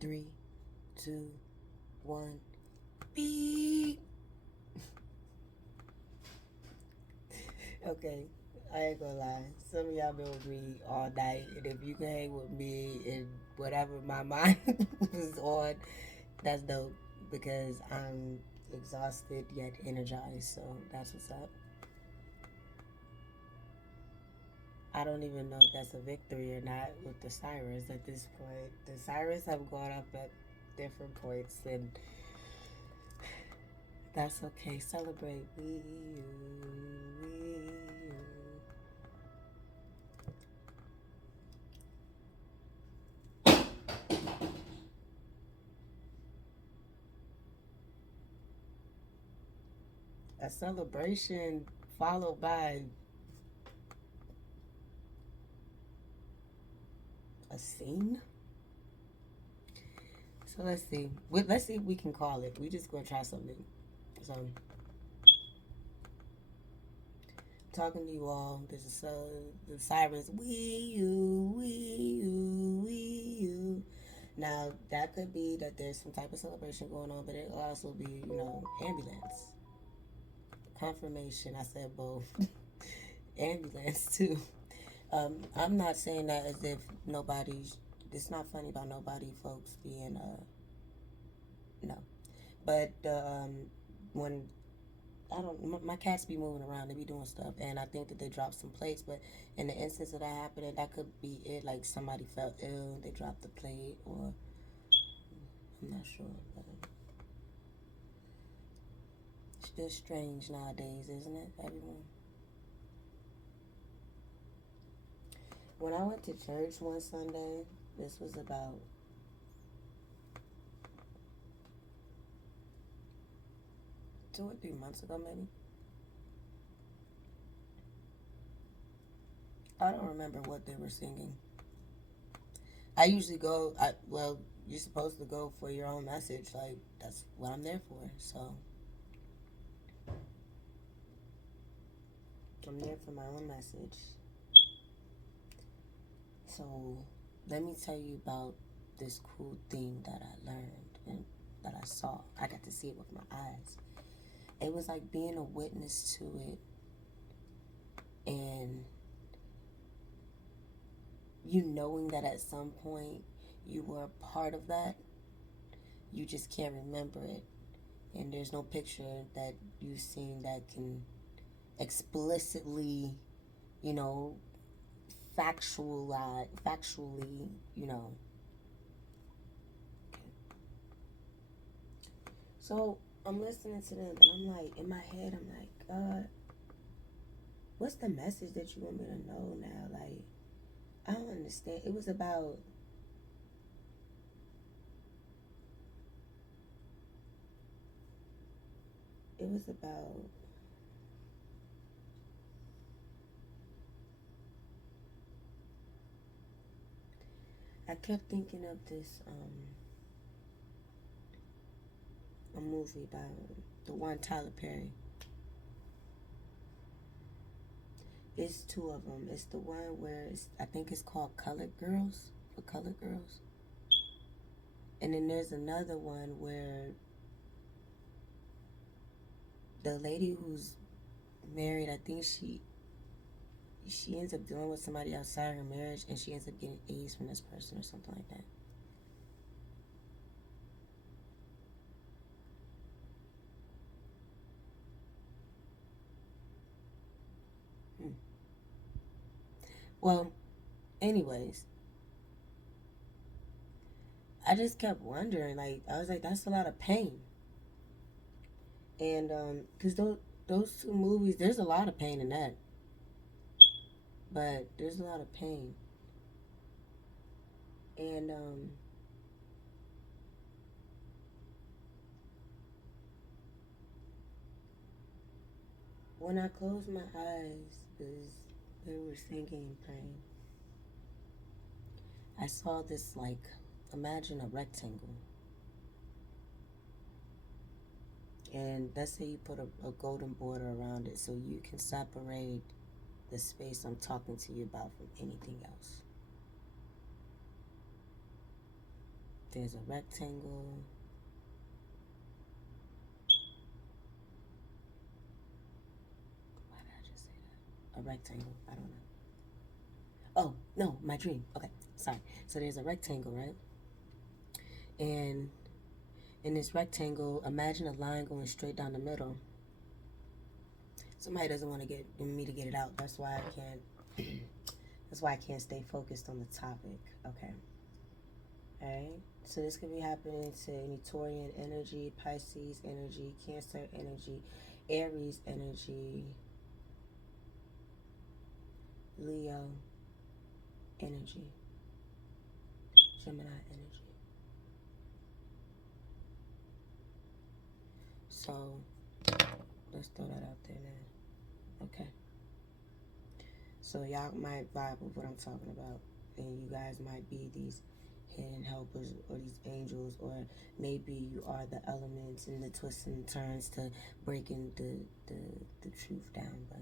Three, two, one. Beep. Okay, I ain't gonna lie. Some of y'all been with me all night, and if you can hang with me and whatever my mind was on, that's dope because I'm exhausted yet energized. So that's what's up. I don't even know if that's a victory or not with the Cyrus at this point. The Cyrus have gone up at different points, and that's okay. Celebrate. We a celebration followed by a scene. So let's see. Let's see if we can call it. We just gonna try something. So talking to you all. This is the Cyrus. We you. Now that could be that there's some type of celebration going on, but it will also be ambulance confirmation. I said both. Ambulance too. I'm not saying that as if nobody's. It's not funny about nobody, folks, being no. But when I don't, my cats be moving around, they be doing stuff, and I think that they dropped some plates. But in the instance of that happening, that could be it. Like somebody felt ill, they dropped the plate, or I'm not sure. But it's just strange nowadays, isn't it, everyone? When I went to church one Sunday, this was about 2 or 3 months ago, maybe. I don't remember what they were singing. I usually go. Well, you're supposed to go for your own message. Like that's what I'm there for. So I'm there for my own message. So let me tell you about this cool thing that I learned and that I saw. I got to see it with my eyes. It was like being a witness to it, and you knowing that at some point you were a part of that. You just can't remember it, and there's no picture that you've seen that can explicitly, you know, factually, you know. So I'm listening to them, and I'm like, in my head, I'm like, God, what's the message that you want me to know now? Like, I don't understand. It was about, I kept thinking of this, a movie by the one Tyler Perry. It's two of them. It's the one where I think it's called Colored Girls, for Colored Girls. And then there's another one where the lady who's married, I think she ends up dealing with somebody outside her marriage, and she ends up getting AIDS from this person or something like that. Hmm. Well, anyways, I just kept wondering. Like, I was like, that's a lot of pain, and because those two movies, there's a lot of pain in that, but there's a lot of pain, and when I closed my eyes, because they were singing and praying, I saw this like, imagine a rectangle, and let's say you put a golden border around it so you can separate the space I'm talking to you about from anything else. There's a rectangle. Why did I just say that? A rectangle. I don't know. Oh, no, my dream. Okay, sorry. So there's a rectangle, right? And in this rectangle, imagine a line going straight down the middle. Somebody doesn't want to get me to get it out. That's why I can't. That's why I can't stay focused on the topic. Okay. All right. So this could be happening to any Taurian energy, Pisces energy, Cancer energy, Aries energy, Leo energy, Gemini energy. So let's throw that out there now. Okay. So y'all might vibe with what I'm talking about, and you guys might be these hidden helpers or these angels, or maybe you are the elements and the twists and turns to breaking the truth down. But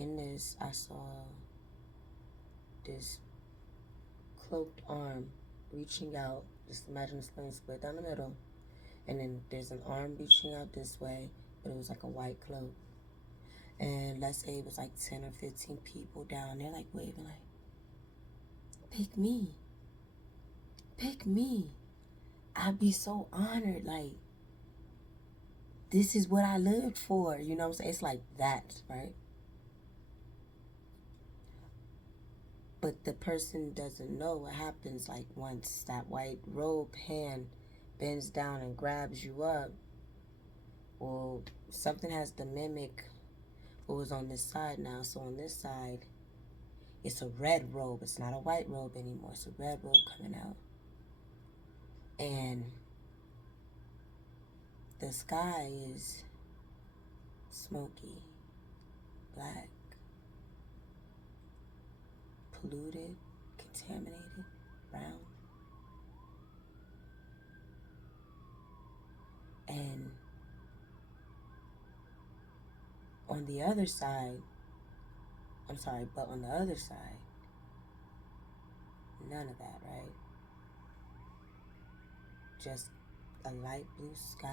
in this, I saw this cloaked arm reaching out. Just imagine the sling split down the middle, and then there's an arm reaching out this way, but it was like a white cloak. And let's say it was like 10 or 15 people down there, like waving, like, pick me, pick me. I'd be so honored. Like, this is what I lived for. You know what I'm saying? It's like that, right? But the person doesn't know what happens, like, once that white robe hand bends down and grabs you up. Well, something has to mimic what was on this side now. So on this side, it's a red robe. It's not a white robe anymore. It's a red robe coming out. And the sky is smoky, black, polluted, contaminated, brown. And on the other side, but on the other side, none of that, right? Just a light blue sky,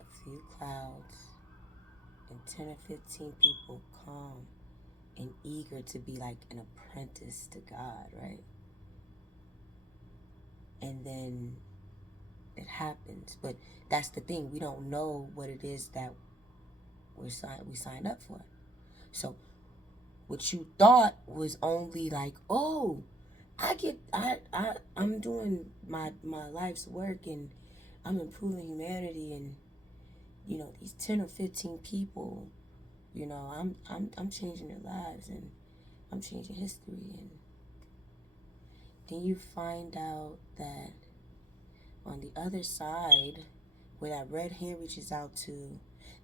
a few clouds, and 10 or 15 people calm and eager to be like an apprentice to God, right? And then it happens. But that's the thing, we don't know what it is that we signed up for. So what you thought was only like, oh, I'm doing my life's work, and I'm improving humanity, and these 10 or 15 people, I'm changing their lives, and I'm changing history. And then you find out that on the other side, where that red hand reaches out to,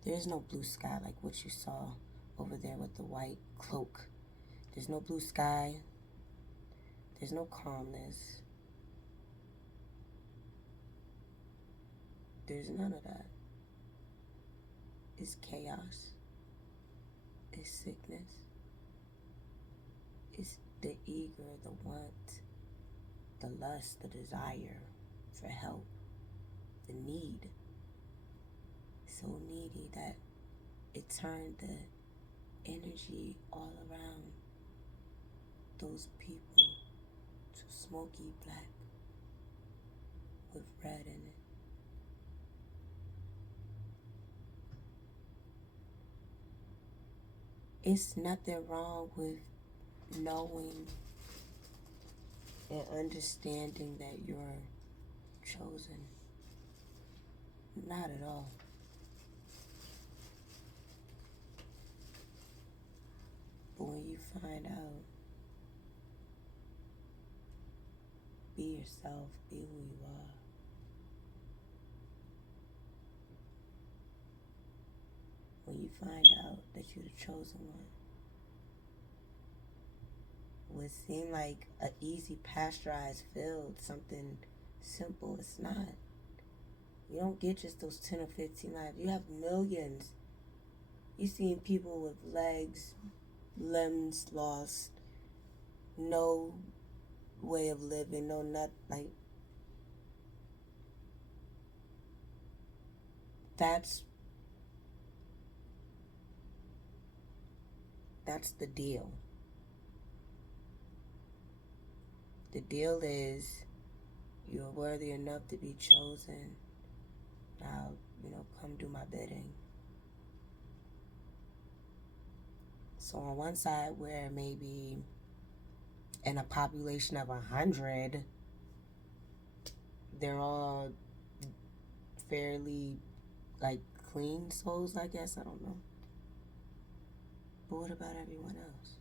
there's no blue sky like what you saw over there with the white cloak. There's no blue sky. There's no calmness. There's none of that. It's chaos. It's sickness. It's the eager, the want, the lust, the desire for help, the need. So needy that it turned the energy all around those people to smoky black with red in it. It's nothing wrong with knowing and understanding that you're chosen. Not at all. But when you find out, be yourself, be who you are. When you find out that you're the chosen one, what seemed like an easy pasteurized field, something simple, it's not. You don't get just those 10 or 15 lives. You have millions. You've seen people with legs limbs lost, no way of living, no not like that's that's the deal. The deal is you're worthy enough to be chosen. Now, come do my bidding. So on one side where maybe in a population of 100, they're all fairly like clean souls, I guess. I don't know. But what about everyone else?